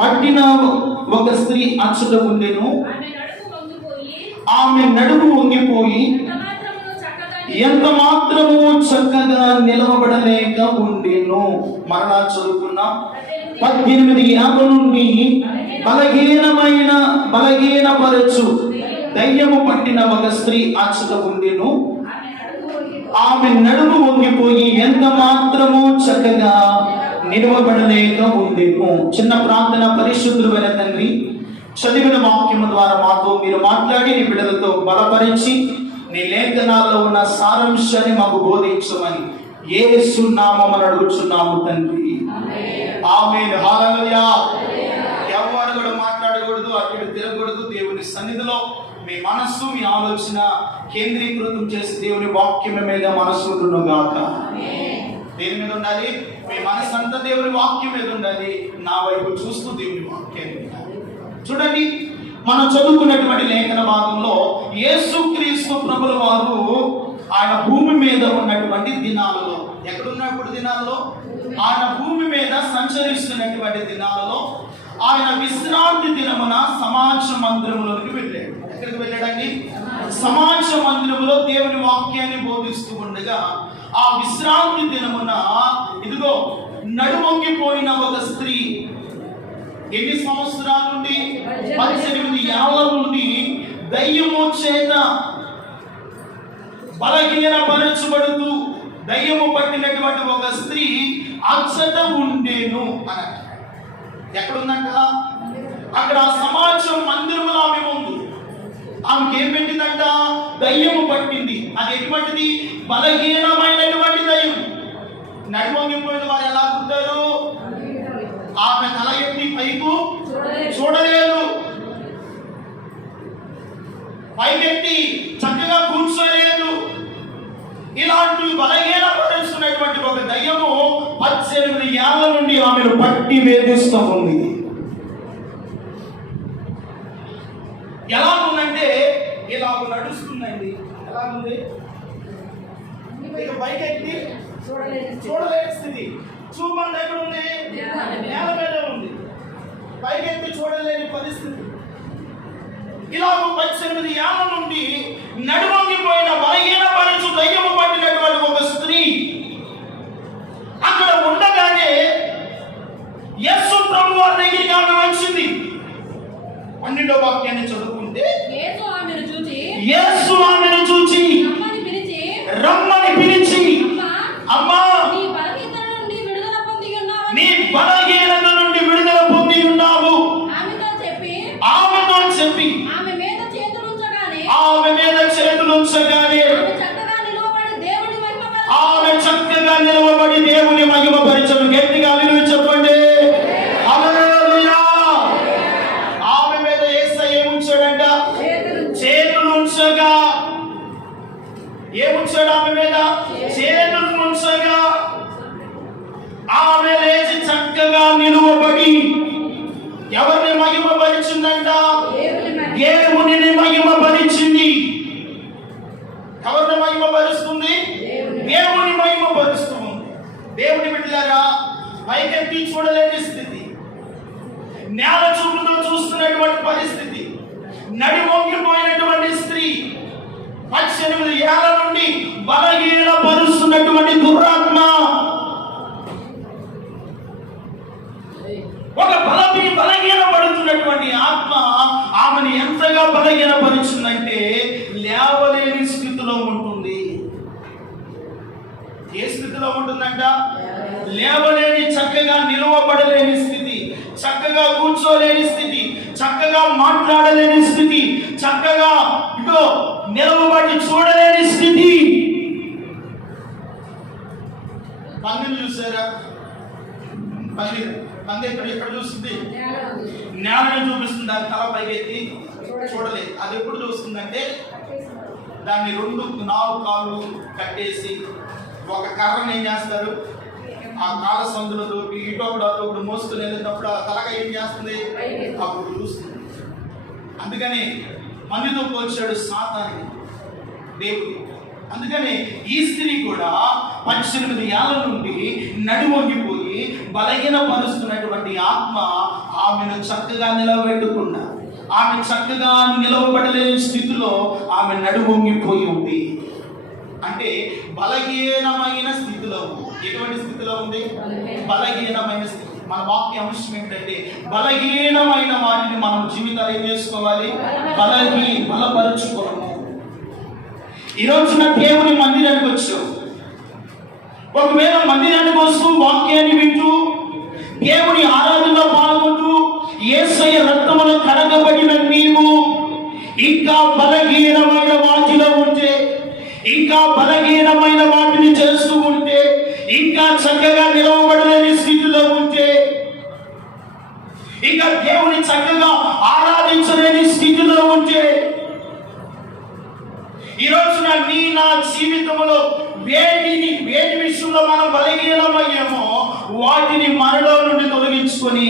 పట్టిన ఒక స్త్రీ అచ్చట ఉండెను. ఆమె నడుము వంగిపోయి ఎంత మాత్రము చక్కగా నిలవబడలేక ఉండెను. మరలా చదువుకున్నాం. 18 ఏళ్ల నుండి బలహీనపరచు దయ్యము పట్టిన ఒక స్త్రీ అచ్చట ఉండెను. ఆమె నడుము వంగిపోయి ఎంత మాత్రము చక్కగా నిలవబడలేక ఉండేను. చిన్న ప్రార్థన. పరిశుద్ధుడైన తండ్రి, చదివిన వాక్యము ద్వారా మాతో మీరు మాట్లాడి నీ బిడ్డలతో బలపరిచి నీ లేఖనాల్లో ఉన్న సారాంశాన్ని మాకు బోధించమని యేసు నామమున అడుగుచున్నాము తండ్రి. ఆమేన్. హల్లెలూయా. ఎవరు కూడా మాట్లాడకూడదు, అటు తిరగకూడదు. దేవుని సన్నిధిలో మీ మనస్సు, మీ ఆలోచన కేంద్రీకృతం చేసి దేవుని వాక్యం మీద మనస్సు ఉండుగాక. దేని మీద ఉండాలి? మీ మనసు అంతా దేవుని వాక్యం మీద ఉండాలి. నా వైపు చూస్తూ దేవుని వాక్యం చూడండి. మనం చదువుకున్నటువంటి లేఖన భాగంలో యేసుక్రీస్తు ప్రభుల వారు ఆయన భూమి మీద ఉన్నటువంటి దినాలలో, ఎక్కడున్నప్పుడు దినాలలో, ఆయన భూమి మీద సంచరిస్తున్నటువంటి దినాలలో ఆయన విశ్రాంతి దినమున సమాజ మందిరములోకి వెళ్ళాడు. ఎక్కడికి వెళ్ళాడండి? సమాజ మందిరములో దేవుని వాక్యాన్ని బోధిస్తూ ఉండగా ఆ విశ్రాంతి దినమున ఇదిగో నడుమొంగిపోయిన ఒక స్త్రీ, ఎన్ని సంవత్సరాల నుండి? 18 ఏళ్ల నుండి దయ్యము చేత బలహీనపరచబడుతూ దయ్యము పట్టినటువంటి ఒక స్త్రీ అచ్చట ఉండేను అన్నట్టు. ఎక్కడుందంట? అక్కడ సమాజ మందిరములో ఆమె ఉంది. ఆమెకి ఏం పెట్టిందంట? దయ్యము పట్టింది. అది ఎటువంటిది? బలహీనమైనటువంటి దయ్యం. నడుమొంగిపోయిన వారు ఎలా ఉంటారు? ఆమె తల ఎత్తి పైకు చూడలేదు, పైకెత్తి చక్కగా కూర్చోలేదు. ఇలాంటి బలహీనపరుస్తున్నటువంటి ఒక దయ్యము 18 ఏళ్ల నుండి ఆమెను పట్టి వేధిస్తూ ఉంది. ఎలా ఉందంటే ఇలా నడుస్తుందండి. ఎలా ఉంది? ఇక పైకెత్తి చూడలేని స్థితి. చూపండి ఎక్కడ ఉంది? నేల మీద ఉంది. పైకెత్తి చూడలేని పరిస్థితి. ఇలా 18 ఏళ్ల నుండి నడుమొంగిపోయిన బలహీనపరచు దయ్యము పట్టినటువంటి ఒక స్త్రీ అక్కడ ఉండగానే యేసు ప్రభు వారి దగ్గరికి ఆమె వచ్చింది. 12వ వాక్యాన్ని చదువుకుంటే యేసు ఆమెను చూచి రమ్మని పిలిచి, అమ్మా, నీ బలహీనత నుండి విడుదల పొంది ఉన్నావు ఆమెతో చెప్పి ఆమె మీద చేతులు ఉంచగానే ఆమె చక్కగా నిలవబడి దేవుని మహిమపరచను. గట్టిగా హల్లెలూయా చెప్పండి. హల్లెలూయా. ఆమె మీద యేసయ్య ఏముంచాడంట? చేతులు ఉంచగా. ఏముంచాడు ఆమె మీద? చేతులు ఉంచగా ఆమె లేచి చక్కగా నిలువబడి ఎవరిని మహిమపరిచిందంట? దేవునిని మహిమపరిచింది. ఎవరిని మహిమపరుస్తుంది? దేవుని మహిమపరుస్తుంది. దేవుని బిడ్డలారా, పైకెత్తి చూడలేని స్థితి, నేల చూపుతో చూస్తున్నటువంటి పరిస్థితి, నడిమొంగిపోయినటువంటి స్త్రీ, 18 ఏళ్ల నుండి బలహీనపరుస్తున్నటువంటి దురాత్మ, ఒక బలహీనపడుతున్నటువంటి ఆత్మ ఆమెను ఎంతగా బలహీనపరుచుందంటే లేవలేని స్థితిలో ఉంటుంది. ఏ స్థితిలో ఉంటుందంట? లేవలేని, చక్కగా నిలవబడలేని స్థితి, చక్కగా కూర్చోలేని స్థితి, చక్కగా మాట్లాడలేని స్థితి, చక్కగా ఇదో నిలవబడి చూడలేని స్థితి. పందిని చూసారా? పంది ఎక్కడ చూస్తుంది? నేలని చూపిస్తుంది. దాని తల పైకెత్తి చూడలేదు. అది ఎప్పుడు చూస్తుందంటే దాన్ని 4 కాళ్ళు కట్టేసి ఒక కర్రను ఏం చేస్తారు? ఆ కాళ్ళ సందులతో ఇటొకడు మోసుకుని వెళ్ళినప్పుడు ఆ తలగా ఏం చేస్తుంది? అప్పుడు చూస్తుంది. అందుకని మందితో పోల్చాడు సాతాన్ని దేవుడు. అందుకని ఈ స్త్రీ కూడా 18 ఏళ్ల నుండి నడుమొంగిపోయి బలహీనపరుస్తున్నటువంటి ఆత్మ ఆమెను చక్కగా నిలబెట్టుకున్నా. ఆమె చక్కగా నిలవబడలేని స్థితిలో ఆమె నడువొంగిపోయి ఉంది. అంటే బలహీనమైన స్థితిలో ఉంది. ఎటువంటి స్థితిలో ఉంది? బలహీనమైన స్థితి. మన వాక్య అంశం ఏంటంటే బలహీనమైన వాటిని మనం జీవితాలు ఏం చేసుకోవాలి? బలపరుచుకోవడము. ఈ రోజున దేవుని మందిరానికి వచ్చావు. ఒకవేళ మందిరానికి వస్తూ వాక్యాన్ని వింటూ దేవుని ఆరాధనలో పాల్గొంటూ యేసయ్య రక్తములో కడగబడిన నీవు ఇంకా బలహీనమైన వాటిలో ఉంటే, ఇంకా బలహీనమైన వాటిని చేస్తూ ఉంటే, ఇంకా చక్కగా నిలవబడలేని స్థితిలో ఉంటే, ఇంకా దేవుని చక్కగా ఆరాధించలేని స్థితిలో ఉంటే, ఈ రోజున నా జీవితంలో వేటి విషయంలో మనం బలహీనమయ్యామో వాటిని మనలో నుండి తొలగించుకొని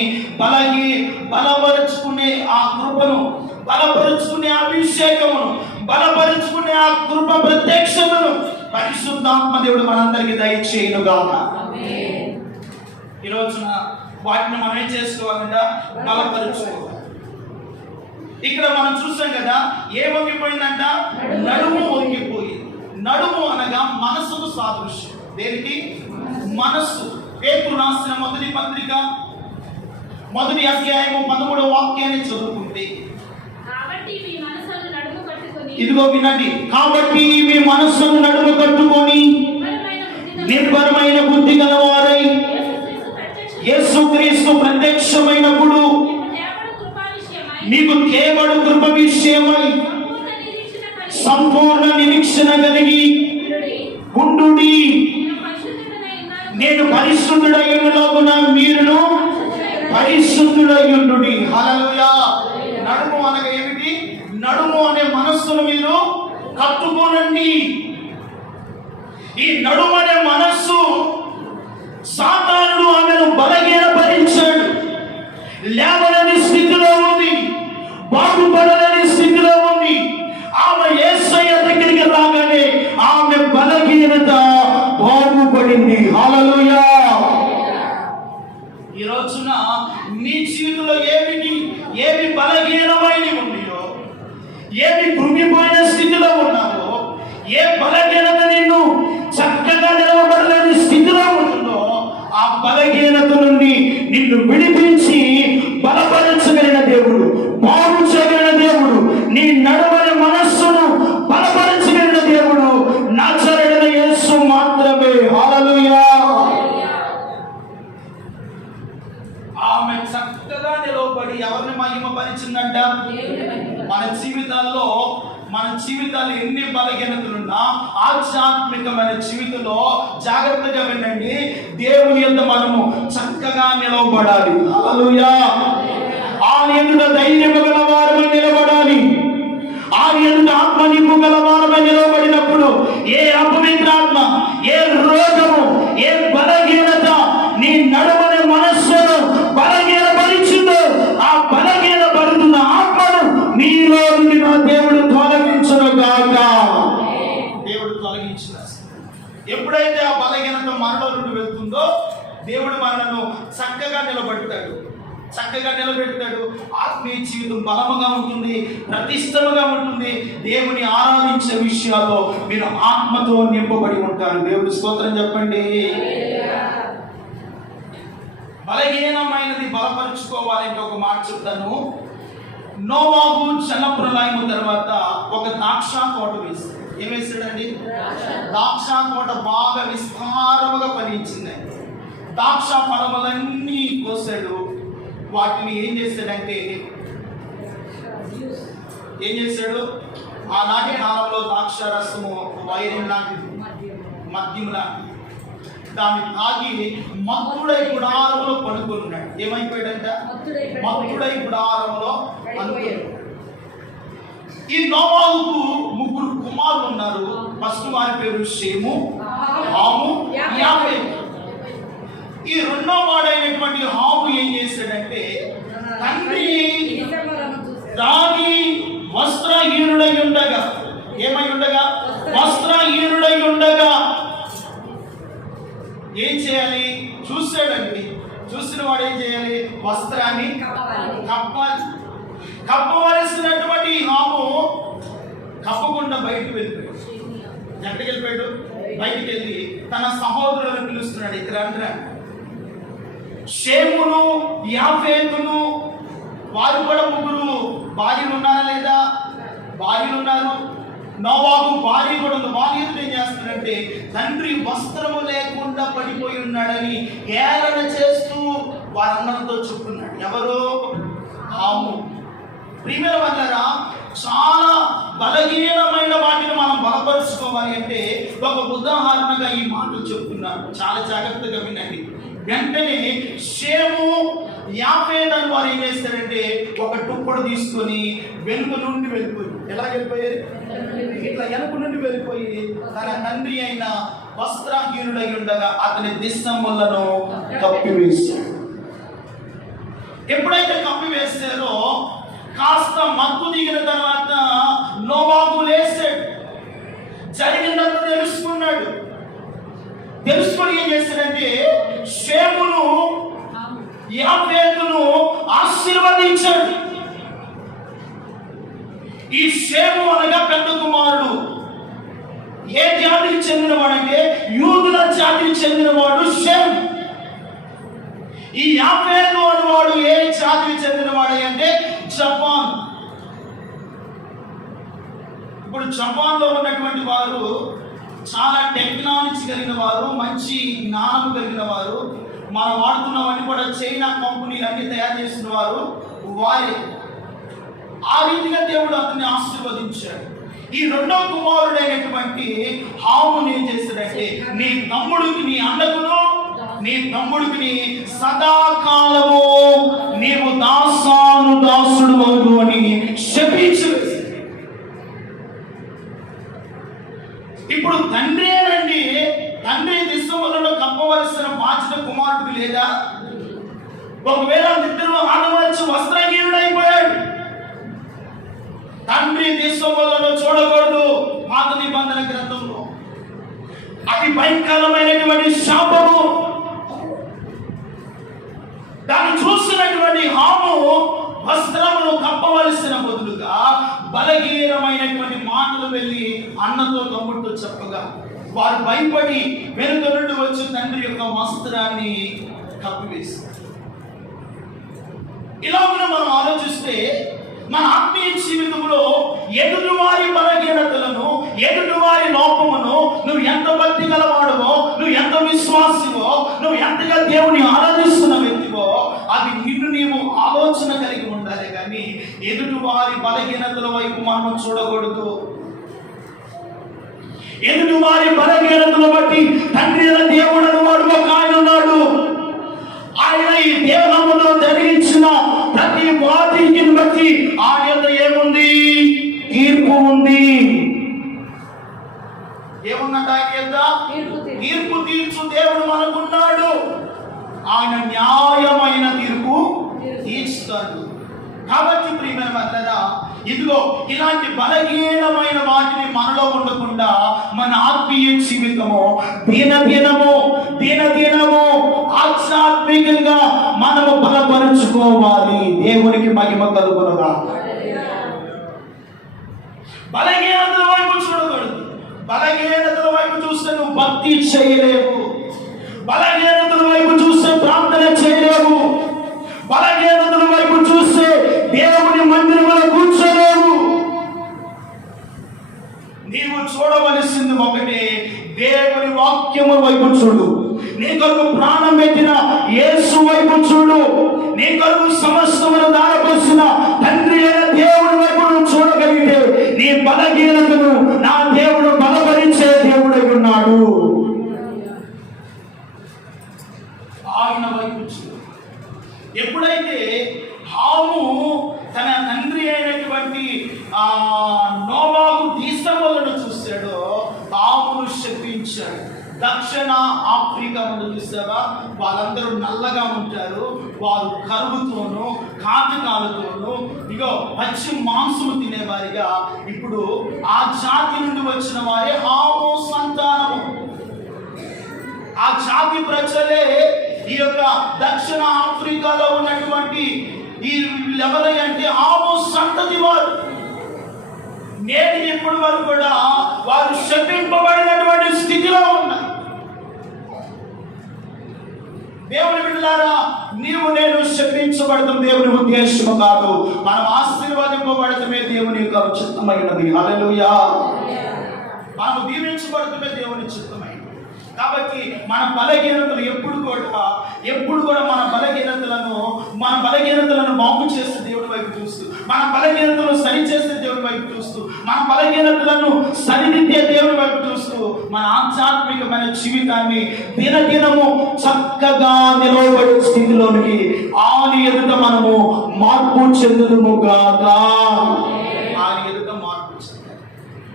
బలపరుచుకునే ఆ కృపను, బలపరుచుకునే అభిషేకమును, బలపరుచుకునే ఆ కృప ప్రత్యక్షతను పరిశుద్ధాత్మ దేవుడు మనందరికీ దయచేయునుగాక. ఈ రోజున వాటిని మనం ఏం చేసుకోవాలంట? బలపరుచుకోవాలి. ఇక్కడ మనం చూసాం కదా, ఏ వంగిపోయిందంట? నడుము వంగిపోయింది. నడుము అనగా మనస్సుకు సాదృశ్యం. దేనికి? మనస్సు. పేతురు రాసిన మొదటి పత్రిక 1వ అధ్యాయము 13వ వాక్యాన్ని చదువుకుంటే, ఇదిగో వినండి, కాబట్టి మీ మనస్సును నడుము కట్టుకొని నిర్భరమైన బుద్ధి గలవారై యేసుక్రీస్తు ప్రత్యక్షమైనప్పుడు మీకు కేవడు కృప విషయమై సంపూర్ణ నిరీక్షణ కలిగి ఉండుడి. నేను పరిశుద్ధుడయ్యున్నలాగున మీరును పరిశుద్ధుడయ్యుండుడి. హల్లెలూయా. నడుము అనగా ఏమిటి? నడుము అనే మనస్సును మీరు కట్టుకోనండి. ఈ నడుము అనే మనస్సు సాతానుడు ఆమెను బలహీనపరిచాడు. లేవలేని స్థితిలో ఉంది, బాగుపడలేని స్థితిలో ఉంది. ఆమె యేసయ్య దగ్గరికి రాగానే ఆమె బలహీనత బాగుపడింది. హల్లెలూయా. ఈ రోజున నీ జీవితంలో ఏమి బలహీనమైనవి ఉన్నాయో, ఏమి కృంగిపోయిన స్థితిలో ఉన్నావో, ఏ బలహీనత నిన్ను చక్కగా నిలవబడలేని స్థితిలో ఉంటుందో ఆ బలహీనత నుండి నిన్ను విడిపించి బలపరచగలిగిన దేవుడు, బాగు చేయగలిగిన దేవుడు, నీ నడవని మనస్సును బలపరచగలిగిన దేవుడు నజరేయుడైన యేసు మాత్రమే. హల్లెలూయా. ఆమె చక్కగా నిలవబడి ఎవరిని మహిమపరిచిందంట? మన జీవితాలు ఎన్ని బలహీనతలున్నా ఆధ్యాత్మికమైన జీవితంలో జాగ్రత్తగా వినండి, దేవుని యందు మనము చక్కగా నిలవబడాలి. హల్లెలూయా. ఆయన ఎదుట ధైర్యము గలవారమై నిలబడాలి. ఆయన ఎదుట ఆత్మ నింపు గలవారమై నిలబడినప్పుడు ఏ అపవిత్రాత్మ, ఏ రోగము, ఏ బలహీనత నీ నడవని మనస్సును బలహీనపరిచిందో ఆ బలహీనపడుతున్న ఆత్మను నీలో నుండి నా దేవుడు తొలగించునుగాక. దేవుడు తొలగించిన ఎప్పుడైతే ఆ బలహీనత మనలో నుండి వెళ్తుందో దేవుడు మనను చక్కగా నిలబెడతాడు. ఆత్మీయ జీవితం బలముగా ఉంటుంది, ప్రతిష్టముగా ఉంటుంది. దేవుని ఆరాధించే విషయాల్లో మీరు ఆత్మతో నింపబడి ఉంటారు. దేవుడి స్తోత్రం చెప్పండి. బలహీనమైనది బలపరుచుకోవాలంటే ఒక మాట చెప్తాను. నోవాహు జలప్రలయము తర్వాత ఒక ద్రాక్ష తోట వేశాడు. ఏం వేసాడండి? ద్రాక్ష తోట బాగా విస్తారముగా ఫలించింది. ద్రాక్ష ఫలములన్నీ కోసాడు. వాటిని ఏం చేశాడు? ఆనాటి కాలంలో ద్రాక్ష రసము వైరం లాంటిది, మద్యం లాంటిది. దాన్ని తాగి మత్తుడై గుడారములో పడుకొని ఉన్నాడు. ఏమైపోయాడంట? మత్తుడై గుడారములో పడుకున్నాడు. ఈ నోవాహుకు 3 కుమారులు ఉన్నారు. ఫస్ట్ వారి పేరు షేము, హాము, యాఫెతు. ఈ రెండో వాడైనటువంటి హాము ఏం చేశాడంటే, తండ్రి తాగి వస్త్రహీనుడై ఉండగా, వస్త్రహీనుడై ఉండగా ఏం చేయాలి? చూశాడండి. చూసిన వాడు ఏం చేయాలి? వస్త్రాన్ని కప్పాలి. కప్పవలసినటువంటి హాము కప్పకుండా బయటకు వెళ్ళిపోయాడు. ఎక్కడికి వెళ్ళిపోయాడు? బయటికి వెళ్ళి తన సహోదరులను పిలుస్తున్నాడు, ఇక్కడ రండి. షేమును యాఫేతును వారు కూడా ముగ్గురు భార్యలు ఉన్నారా లేదా? భార్యలు ఉన్నారు. నోవాహు భార్య కూడా ఉంది. భార్య ఏం చేస్తున్నాడంటే తండ్రి వస్త్రము లేకుండా పడిపోయి ఉన్నాడని హేళన చేస్తూ వారందరితో చెప్తున్నాడు. ఎవరు? హాము. ప్రియమైన వాళ్ళారా, చాలా బలహీనమైన వాటిని మనం బలపరుచుకోవాలి అంటే ఒక ఉదాహరణగా ఈ మాటలు చెప్తున్నాను, చాలా జాగ్రత్తగా వినండి. వెంటనే షేము యాఫేతు అని వారు ఏం చేస్తారంటే ఒక టుప్పడు తీసుకొని వెనుక నుండి వెళ్ళిపోయి, ఎలా వెళ్ళిపోయారు? ఇట్లా వెనుక నుండి వెళ్ళిపోయి తన తండ్రి అయిన వస్త్రహీనుడై ఉండగా అతని దిశములను కప్పివేశాడు. ఎప్పుడైతే కప్పివేస్తారో కాస్త మత్తు దిగిన తర్వాత నోవాహు లేచాడు. జరిగిందంతా తెలుసుకున్నాడు. తెలుసుకొని ఏం చేశాడంటే షేమును యాఫేతును ఆశీర్వదించాడు. ఈ షేము అనగా పెద్ద కుమారుడు. ఏ జాతికి చెందినవాడంటే యూదుల జాతికి చెందినవాడు షేము. ఈ యాఫేతు అనేవాడు ఏ జాతికి చెందినవాడు అంటే జపాన్. ఇప్పుడు జపాన్లో ఉన్నటువంటి వారు చాలా టెక్నాలజీ కలిగిన వారు, మంచి జ్ఞానం కలిగిన వారు. మనం వాడుతున్నవన్నీ కూడా చైనా కంపెనీలు అన్ని తయారు చేసిన వారు వారి. ఆ రీతిగా దేవుడు అతన్ని ఆశీర్వదించాడు. ఈ రెండో కుమారుడైనటువంటి హాముని ఏం చేశాడంటే నీ తమ్ముడికి, నీ అన్నకును, నీ తమ్ముడికి సదాకాలము నీవు దాసుడు అవును అని శపించు. ఇప్పుడు తండ్రేనండి, తండ్రి దిశములను కప్పవలసిన బాధ్యత కుమారుడికి లేదా? ఒకవేళ ఇద్దరు ఆడవచ్చు వస్త్రహీనుడైపోయాడు. తండ్రి దిశములను చూడకూడదు పాత నిబంధన గ్రంథంలో. అతి భయంకరమైనటువంటి శాపము. దాన్ని చూసినటువంటి హాము వస్త్రమును కప్పవలసిన బదులుగా బలహీనమైనటువంటి మాటలు వెళ్ళి అన్నతో తమ్ముడితో చెప్పగా వారు భయపడి వెనుక నుండి వచ్చి తండ్రి యొక్క వస్త్రాన్ని కప్పివేశారు. ఇలా కూడా మనం ఆలోచిస్తే మన ఆత్మీయ జీవితంలో ఎదుటివారి బలహీనతలను, ఎదుటివారి లోపమును, నువ్వు ఎంత భక్తి గలవాడువో, నువ్వు ఎంత విశ్వాసివో, నువ్వు ఎంతగా దేవుని ఆరాధిస్తున్న వ్యక్తివో అది నిన్ను నీవు ఆలోచన కలిగి ఉండాలి. కానీ ఎదుటివారి బలహీనతల వైపు మనం చూడకూడదు. ఎదుటివారి బలహీనతలు బట్టి తండ్రి అయిన దేవుడు అనేవాడు ఒక ఆయన ఉన్నాడు. ఆయన ఈ దేహములో ధరించిన ప్రతి వాటిని బట్టి ఆయన ఏముంది? తీర్పు ఉంది. ఏమున్నట్టు ఆయన తీర్పు తీర్చు దేవుడు మనకున్నాడు. ఆయన న్యాయమైన తీర్పు తీర్చుతాడు. కాబట్టి ప్రియమైన వాళ్ళారా, ఇదిగో ఇలాంటి బలహీనమైన వాటిని మనలో ఉండకుండా మన ఆత్మీయ జీవితము దినదినము ఆధ్యాత్మికంగా మనము బలపరుచుకోవాలి. దేవునికి మహిమ కలుగునుగా. బలహీనతల వైపు చూడకూడదు. బలహీనతల వైపు చూస్తే నువ్వు భక్తి చేయలేవు. బలహీనతల వైపు చూస్తే ప్రార్థన చేయలేవు. బలహీనతల వైపు చూస్తే దేవుని మందిరంలో కూర్చోలేవు. నీవు చూడవలసింది ఒకటే, దేవుని వాక్యము వైపు చూడు. నీ కొరకు ప్రాణం పెట్టిన యేసు వైపు చూడు. నీ కొరకు సమస్తమును దారపోసిన తండ్రి అయిన దేవుని వైపు నువ్వు చూడగలిగితే నీ బలహీనతను నా దేవుడు బలపరిచే దేవుడై ఉన్నాడు. ఆయన వైపు చూడు. ఎప్పుడైతే హాము తన తండ్రి అయినటువంటి నోవాహు దీసములను చూశాడో హామును శపించాడు. దక్షిణ ఆఫ్రికా ముందు చూసావా, వాళ్ళందరూ నల్లగా ఉంటారు. వారు కరువుతోనూ కాటకాలతోనూ ఇగో పచ్చి మాంసము తినేవారిగా. ఇప్పుడు ఆ జాతి నుండి వచ్చిన వారే హాము సంతానము. ఆ జాతి ప్రజలే ఈ యొక్క దక్షిణ ఆఫ్రికాలో ఉన్నటువంటి ఈ ఎవరంటే ఆమోస్ సంతతి వారు నేటి ఇప్పుడు వరకు కూడా వారు శపింపబడినటువంటి స్థితిలో ఉన్నారు. దేవుని బిడ్డలారా, నీవు నేను శపించబడతాం దేవుని ఉద్దేశము కాదు, మనం ఆశీర్వదింపబడటమే దేవుని యొక్క చిత్తమైనది. హల్లెలూయా. మనం దీవించబడటమే దేవుని చిత్తమైనది. కాబట్టి మన బలహీనతలు ఎప్పుడు కూడా మన బలహీనతలను బాగు చేస్తే దేవుడి వైపు చూస్తూ, మన బలహీనతలను సరి చేస్తే దేవుడి వైపు చూస్తూ, మన బలహీనతలను సరిదిద్దే దేవుడి వైపు చూస్తూ మన ఆధ్యాత్మికమైన జీవితాన్ని దినదినము చక్కగా నిలవబడే స్థితిలోనికి ఆయన ఎదుట మనము మార్పు చెందుదుముగాక. ఆయన ఎదుట మార్పు చెందాలి.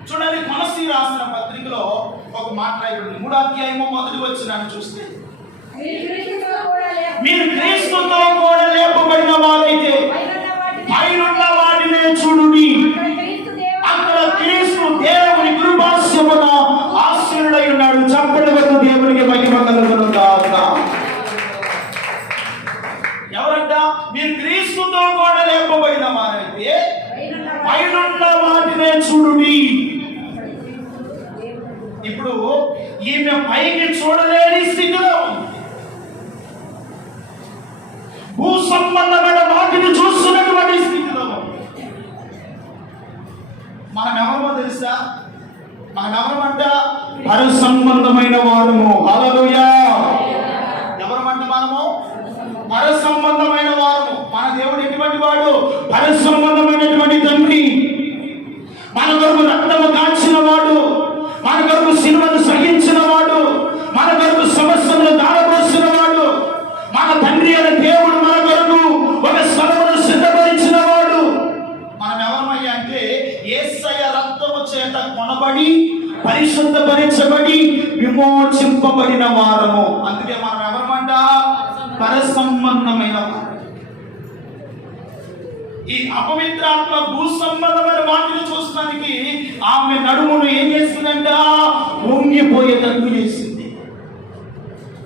చూడండి, కొలస్సీ రాసిన పత్రికలో ఒక మాట రాయబడింది. 3వ అధ్యాయము 1వ వచనాన్ని చూస్తే, మీరు క్రీస్తుతో కూడా లేపబడిన వారైతే పైనున్న వాటినే చూడుడి, అక్కడ క్రీస్తు దేవుని కృపాస్యమున ఆశీనుడై ఉన్నాడు. చప్పటి కొట్టు దేవునికి మహిమ కలుగును గాక. ఎవరంట? మీరు క్రీస్తుతో కూడా లేపబడిన వారైతే పైనున్న వాటినే చూడుడి. ఇప్పుడు ఈమె పైకి చూడలేని స్థితిలో ఉంది. భూ సంబంధమైన వాటిని చూస్తున్నటువంటి స్థితిలో ఉంది. మనం ఎవరో తెలుసా? మనం ఎవరమంట? పర సంబంధమైన వారము. హల్లెలూయా. ఎవరమంట మనము? పర సంబంధమైన వారము. మన దేవుడు ఎటువంటి వాడు? పర సంబంధమైనటువంటి తండ్రి. మన కొరకు రక్తము కాల్చిన వాడు, మన కొరకు సిలువను సహించిన వాడు, మన కొరకు సమస్యలను దారపోసిన వాడు, మన తండ్రి అయిన దేవుడు మన కొరకు ఒక స్థలమును సిద్ధపరిచిన వాడు. మనం ఎవరమయ్యా అంటే యేసయ్య రక్తము చేత కొనబడి పరిశుద్ధపరచబడి విమోచింపబడిన వారము. అందుకే మనం ఎవరమంట? పర సంబంధమైన వారు. ఈ అపవిత్రాత్మ భూ సంబంధమైన వాటిని చూస్తానికి ఆమె నడుమును ఏం చేస్తుందంట? వంగిపోయేటట్టు చేసింది.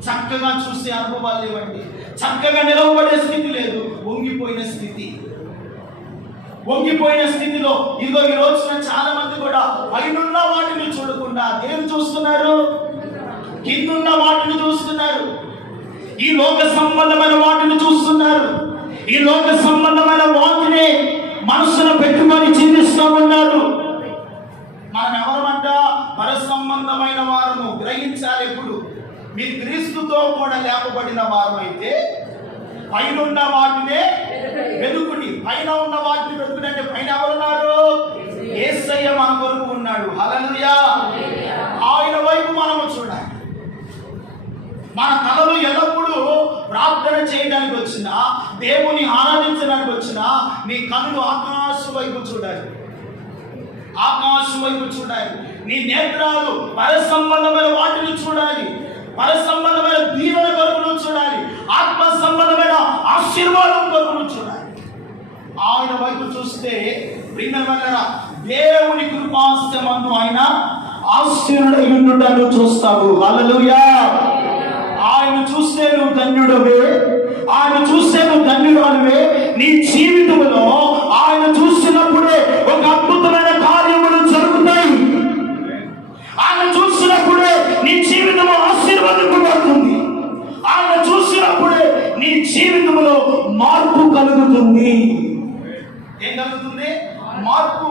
చక్కగా చూసే అనుభవాలు లేవండి, చక్కగా నిలవబడే స్థితి లేదు, వంగిపోయిన స్థితి. వంగిపోయిన స్థితిలో ఇదిగో ఈ రోజున చాలా మంది కూడా పైనున్న వాటిని చూడకుండా దేని చూస్తున్నారు? కిందున్న వాటిని చూస్తున్నారు. ఈ లోక సంబంధమైన వాటిని చూస్తున్నారు. ఈ లోక సంబంధమైన వాటిని మనసును పెట్టుకొని జీవిస్తూ ఉన్నారు. మనం ఎవరమంట? పర సంబంధమైన వారము. గ్రహించాలి. ఎప్పుడు మీరు క్రీస్తుతో కూడా లేపబడిన వారు అయితే పైన వాటినే వెతుకుడి. పైన ఉన్న వాటిని వెతుకుడి అంటే పైన ఎవరున్నారు? యేసయ్య మన కొరకు ఉన్నాడు. హల్లెలూయా. ఆయన వైపు మనము చూడాలి. మన తలలు ఎల్లప్పుడూ ప్రార్థన చేయడానికి వచ్చినా, దేవుని ఆరాధించడానికి వచ్చినా నీ కన్నులు ఆకాశం వైపు చూడాలి. ఆకాశం వైపు చూడాలి. నీ నేత్రాలు పర సంబంధమైన వాటిని చూడాలి. పర సంబంధమైన దీవెన కొరకు చూడాలి. ఆత్మ సంబంధమైన ఆశీర్వాదం కొరకు చూడాలి. ఆయన వైపు చూస్తే ప్రియమైన దేవుని కృపాస్యమందు ఆయన ఆశీర్వాదం ఉండుటను చూస్తావు. హల్లెలూయా. ఆయన చూస్తే నువ్వు ధన్యుడవే. ఆయన చూస్తే నువ్వు ధన్యుడు అనివే. నీ జీవితంలో ఆయన చూసినప్పుడే ఒక అద్భుతమైన కార్యములు జరుగుతాయి. ఆయన చూసినప్పుడే నీ జీవితం ఆశీర్వదింపబడుతుంది. ఆయన చూసినప్పుడే నీ జీవితంలో మార్పు కలుగుతుంది. ఏం కలుగుతుంది? మార్పు.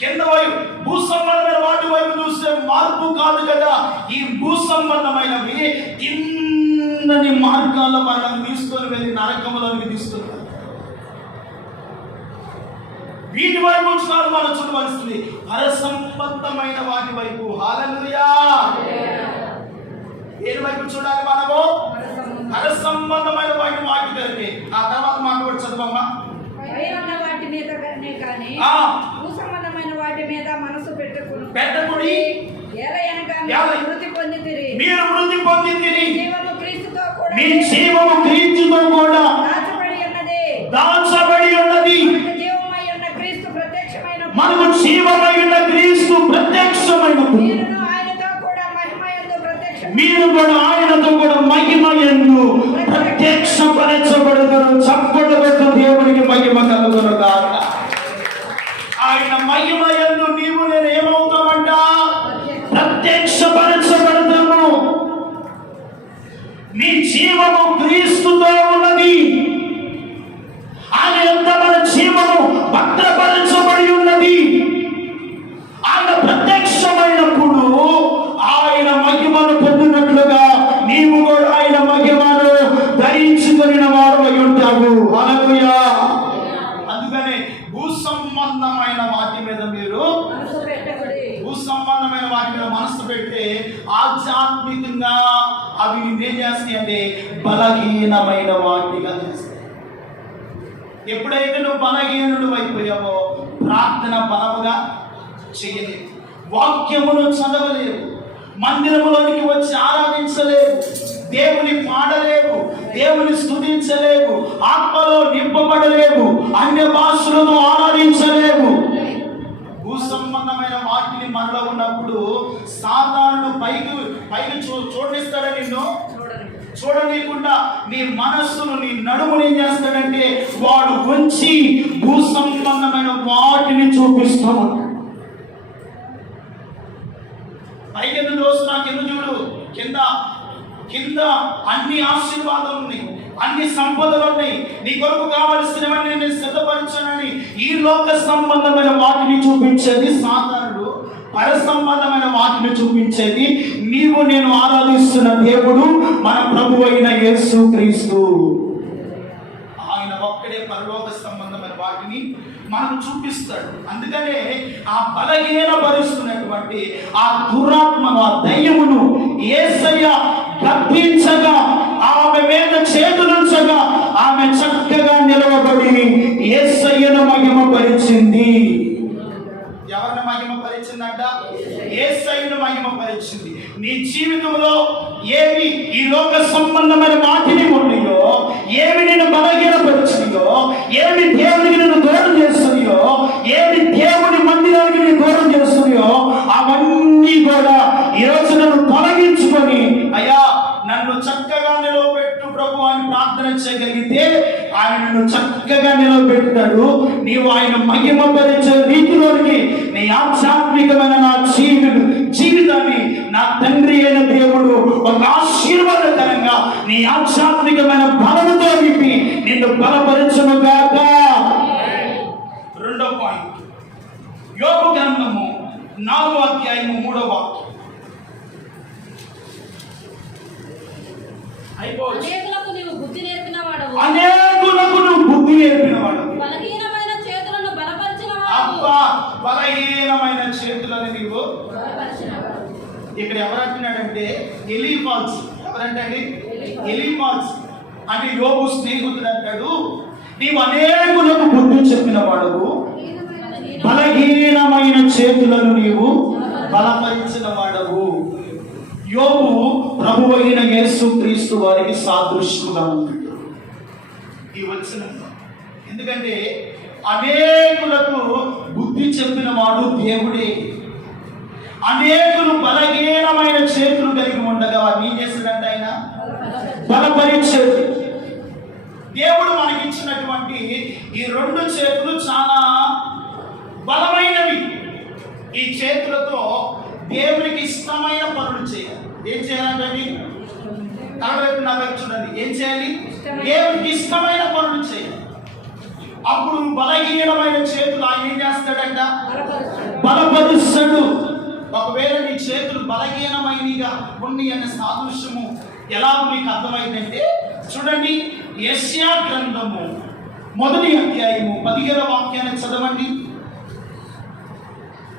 కింద వైపు భూ సంబంధమైన వాటి వైపు చూస్తే మార్పు కాదు కదా. ఈ భూ సంబంధమైనవి కిందని మార్గాల్లో మనల్ని తీసుకొని వెళ్ళి నరకములోనికి తీసుకుంటారు. వీటి వైపు కాదు మనం చూడవలసింది, పర సంబంధమైన వాటి వైపు. హల్లెలూయా. దేని వైపు చూడాలి మనము? పర సంబంధమైన వాటి కలిపి. ఆ తర్వాత మాట కూడా చదవమ్మా. వాటి మీద కానీ సంబంధమైన వాటి మీద మనసు పెట్టకుడి. మృతి పొందితిరి. మీరు మృతి పొందితిరి. జీవము క్రీస్తుతో కూడా, మీ జీవము క్రీస్తుతో కూడా దాచబడి ఉన్నది. మనకు జీవమై ఉన్న క్రీస్తు ప్రత్యక్షమైనప్పుడు ఆయనతో కూడా మహిమయందు ప్రత్యక్ష. మీరు కూడా ఆయనతో కూడా మహిమయందు తప్పించుకొనిన వాడు అయి ఉంటావు. హల్లెలూయా. అందుకనే భూ సంబంధమైన వాటి మీద మీరు మనసు పెట్టకుడి. భూ సంబంధమైన వాటి మీద మనసు పెడితే ఆధ్యాత్మికంగా అవి నిన్నేం చేస్తాయి అంటే బలహీనమైన వాటిగా చేస్తాయి. ఎప్పుడైతే నువ్వు బలహీనుడు అయిపోయావో ప్రార్థన బలముగా చేయలేవు, వాక్యమును చదవలేవు, మందిరములోనికి వచ్చి ఆరాధించలేవు, దేవుని పాడలేవు, దేవుని స్తుతించలేవు, ఆత్మలో నింపబడలేవు, అన్య భాషలను ఆరాధించలేవు. భూ సంబంధమైన వాటిని మనలో ఉన్నప్పుడు సాతానుడు పైకి చూడనిస్తాడా నిన్ను? చూడనీయకుండా నీ మనస్సును, నీ నడుముని ఏం చేస్తాడంటే వాడు ఉంచి భూ సంబంధమైన వాటిని చూపిస్తాడు. పైకి ఎందుకు చూస్తున్నా? కింద చూడు. కింద అన్ని ఆశీర్వాదాలు ఉన్నాయి, అన్ని సంపదలు ఉన్నాయి, నీ కొరకు కావలసినవన్నీ నేను సిద్ధపరచానని ఈ లోక సంబంధమైన వాటిని చూపించేది సాధారణుడు, పర సంబంధమైన వాటిని చూపించేది నీవు నేను ఆరాధిస్తున్న దేవుడు మన ప్రభు అయిన యేసు క్రీస్తు. ఆయన ఒక్కడే పరలోక సంబంధమైన వాటిని మనకు చూపిస్తాడు. అందుకనే ఆ బలహీనపరుస్తున్నటువంటి ఆ దురాత్మను, ఆ దయ్యమును యేసయ్య గద్దించగా, ఆమె మీద చేతులుంచగా ఆమె చక్కగా నిలవబడి యేసయ్యను మహిమపరిచింది. ఎవరిని మహిమపరిచిందంట? యేసయ్యను మహిమపరిచింది. నీ జీవితంలో ఏవి ఈ లోక సంబంధమైన వాటిని ఉన్నాయో, ఏవి నేను బలహీనపరిచినాయో, ఏవి దేవునికి నేను దూరం చేస్తున్నాయో, ఏవి దేవుని మందిరానికి నేను దూరం చేస్తున్నాయో అవన్నీ కూడా ఈరోజు నన్ను తొలగించుకొని అయ్యా నన్ను చక్కగా నిలవబెట్టు ప్రభు అని ప్రార్థన చేయగలిగితే ఆయన నిన్ను చక్కగా నిలవబెడతాడు. నీవు ఆయన మహిమపరిచే రీతిలోనికి నీ ఆధ్యాత్మికమైన నా జీవితాన్ని నా తండ్రి అయిన దేవుడు ఒక ఆశీర్వాదకరంగా నీ ఆధ్యాత్మికమైన బలముతో నింపి నిన్ను బలపరచునుగాక. రెండో పాయింట్, యోబు గ్రంథము 4వ అధ్యాయము 3వ వాక్యం. అనేకులకు నీవు బుద్ధి నేర్పిన వాడవు, అనేకులకు నువ్వు బుద్ధి నేర్పిన వాడవు, బలహీనమైన చేతులను బలపరిచిన వాడవు. అబ్బా, బలహీనమైన చేతులను నీవు బలపరిచిన వాడవు. ఇక్కడ ఎవరంటున్నాడంటే ఎలీఫాజ్. ఎవరంటే ఎలీఫాజ్ అంటే యోబు స్నేహితుడు అంటాడు, నీవు అనేకులకు బుద్ధి చెప్పిన వాడవు, బలహీనమైన చేతులను నీవు బలపరిచిన వాడవు. యోబు ప్రభు అయిన యేసు క్రీస్తు వారికి సాదృశ్యంగా ఉంది ఈ వచనం. ఎందుకంటే అనేకులకు బుద్ధి చెప్పిన వాడు దేవుడే. అనేకులు బలహీనమైన చేతులు కలిగి ఉండగా వారిని ఏం చేశాడంటే ఆయన బలపరిచేది. దేవుడు మనకిచ్చినటువంటి ఈ రెండు చేతులు చాలా బలమైనవి. ఈ చేతులతో దేవునికి ఇష్టమైన పనులు చేయాలి. ఏం చేయాలంటే కలవైపు నా వైపు చూడండి. ఏం చేయాలి? దేవునికి ఇష్టమైన పనులు చేయాలి. అప్పుడు బలహీనమైన చేతులు ఆయన ఏం చేస్తాడంట? బలపరుస్తాడు. ఒకవేళ నీ చేతులు బలహీనమైనగా ఉన్నాయి అనే సాదృశ్యము ఎలా మీకు అర్థమైందంటే చూడండి, యెషయా గ్రంథము 1వ అధ్యాయము 15వ వాక్యాన్ని చదవండి.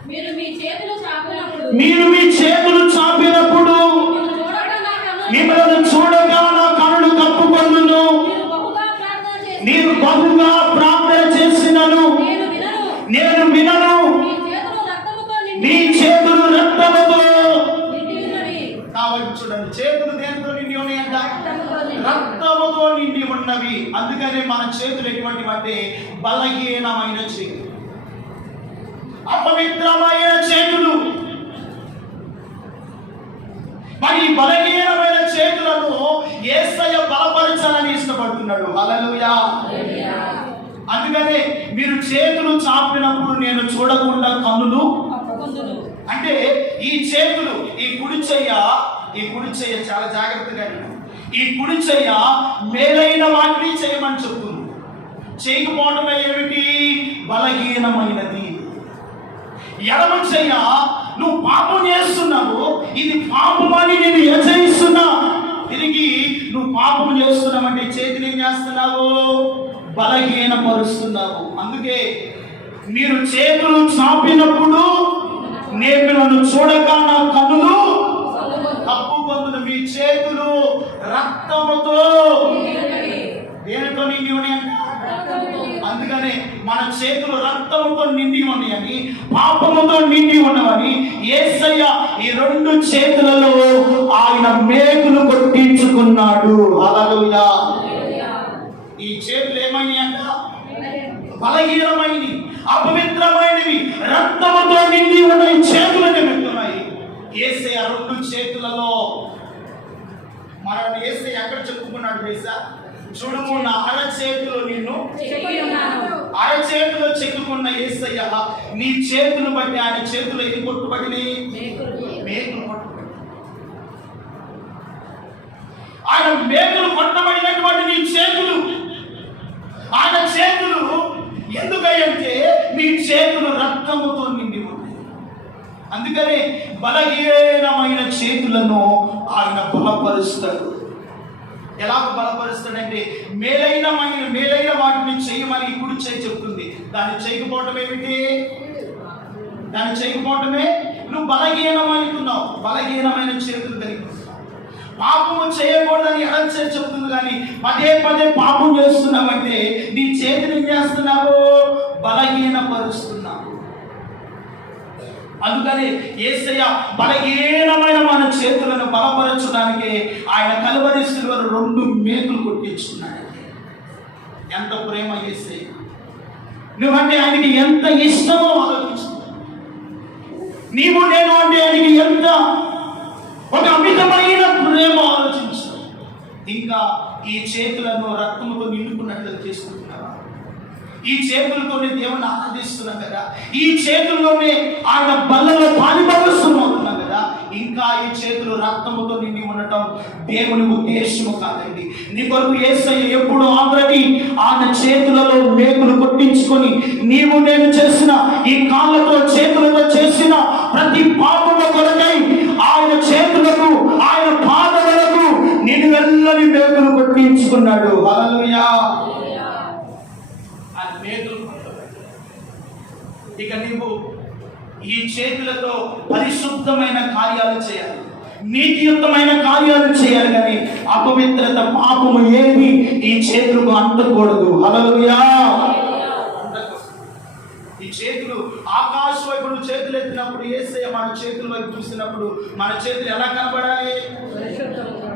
మీరు మీ చేతులు చాపినప్పుడు మిమ్మల్ని చూడగా నా కనులు కప్పుకొందును. మీరు బహుగా ప్రార్థన చేసినను నేను వినను. మీ చేతులు రక్తముతో కాబట్టి చూడండి, చేతులు దేనితో నిండి ఉన్నాయంట? రక్తముతో నిండి ఉన్నవి. అందుకనే మన చేతులు ఎటువంటివి అంటే బలహీనమైన చేతులు, అపవిత్రమైన చేతులు. మరి బలహీనమైన చేతులను యేసయ్య బలపరచాలని ఇష్టపడుతున్నాడు. హల్లెలూయా. అందుకనే మీరు చేతులు చాపినప్పుడు నేను చూడకుండా కన్నులు అంటే ఈ చేతులు, ఈ కుడి చెయ్య చాలా జాగ్రత్తగా, ఈ కుడి చెయ్య మేలైన వాటిని చేయమని చెప్తుంది. చేయకపోవడం ఏమిటి? బలహీనమైనది. ఎడమ చెయ్య నువ్వు పాపం చేస్తున్నావు, ఇది పాపమని నేను హెచ్చరిస్తున్నా, తిరిగి నువ్వు పాపం చేస్తున్నావంటే చేతిని ఏం చేస్తున్నావు? బలహీనపరుస్తున్నావు. అందుకే మీరు చేతులు చాపినప్పుడు నేను నన్ను చూడక నా కన్నులు తప్పు పొందును. మీ చేతులు రక్తముతో దేనితో నిండి ఉన్నాయంట? అందుకనే మన చేతులు రక్తముతో నిండి ఉన్నాయని, పాపముతో నిండి ఉన్నవని యేసయ్య ఈ 2 చేతులలో ఆయన మేకులు కొట్టించుకున్నాడు. హల్లెలూయా. ఈ చేతులు ఏమైనాయి అంట? బలహీనమైనవి, అపవిత్రమైనవి, రక్తముతో నిండి ఉన్న ఈ చేతులు నిమిత్తమై యేసయ్య 2 చేతులలో మనల్ని యేసయ్య ఎక్కడ చెప్పుకున్నాడు తెలుసా? చూడుము నా అరచేతులు నిన్ను అరచేతిలో చెక్కుకున్న యేసయ్య నీ చేతులు బట్టి ఆయన చేతులు ఏది కొట్టుబడి? మేకులు కొట్టుబడి. ఆయన మేకులు కొట్టబడినటువంటి నీ చేతులు, ఆయన చేతులు ఎందుకంటే మీ చేతులు రక్తముతో నిండి ఉన్నాయి. అందుకనే బలహీనమైన చేతులను ఆయన బలపరుస్తాడు. ఎలాగ బలపరుస్తాడంటే మేలైన వాటిని చేయమని కుడి చేయి చెప్తుంది. దాన్ని చేయకపోవటం ఏమిటి? దాన్ని చేయకపోవటమే నువ్వు బలహీనమవుతున్నావు. బలహీనమైన చేతులు కలిగి పాపము చేయకూడదని ఎడం చేసి చెప్తుంది, కానీ పదే పాపం చేస్తున్నావంటే నీ చేతిని ఏం చేస్తున్నావు? బలహీనపరుస్తున్నావు. అందుకని యేసయ్య బలహీనమైన మన చేతులను బలపరచడానికి ఆయన కలువరి శిలువలో 2 మేకులు కొట్టించుకున్నాడు. ఎంత ప్రేమ యేసయ్య! నువ్వంటే ఆయనకి ఎంత ఇష్టమో ఆలోచించు. నీవు నేను అంటే ఆయనకి ఎంత ఒక అమితమైన ప్రేమ ఆలోచించు. ఇంకా ఈ చేతులను రక్తముతో నిండుకున్నట్లు చేసుకుంటున్నావా? ఈ చేతులతోనే దేవుని ఆరాధిస్తున్నాం కదా, ఈ చేతుల్లోనే ఆయన బల్లలో పాలిభాగస్తున్నాం కదా, ఇంకా ఈ చేతులు రక్తముతో నిండి ఉండటం దేవుని ఉద్దేశము కాదండి. నీ కొరకు యేసయ్య ఎప్పుడు ఆల్రెడీ ఆయన చేతులలో మేకులు కొట్టించుకొని నీవు నేను చేసిన ఈ కాళ్ళతో చేతులతో చేసిన ప్రతి పాపము కొరకై ఆయన చేతులకు ఆయన పాదములకు నిలువెల్లని మేకులు కొట్టించుకున్నాడు. హల్లెలూయా. ఇక నీవు ఈ చేతులతో పరిశుద్ధమైన కార్యాలు చేయాలి, నీతియుక్తమైన కార్యాలు చేయాలి, కానీ అపవిత్రత పాపము ఏది ఈ చేతులకు అంటకూడదు. హల్లెలూయా. ఈ చేతులు ఆకాశం వైపు చేతులు ఎత్తినప్పుడు యేసయ్య మన చేతుల వైపు చూసినప్పుడు మన చేతులు ఎలా కనబడాలి?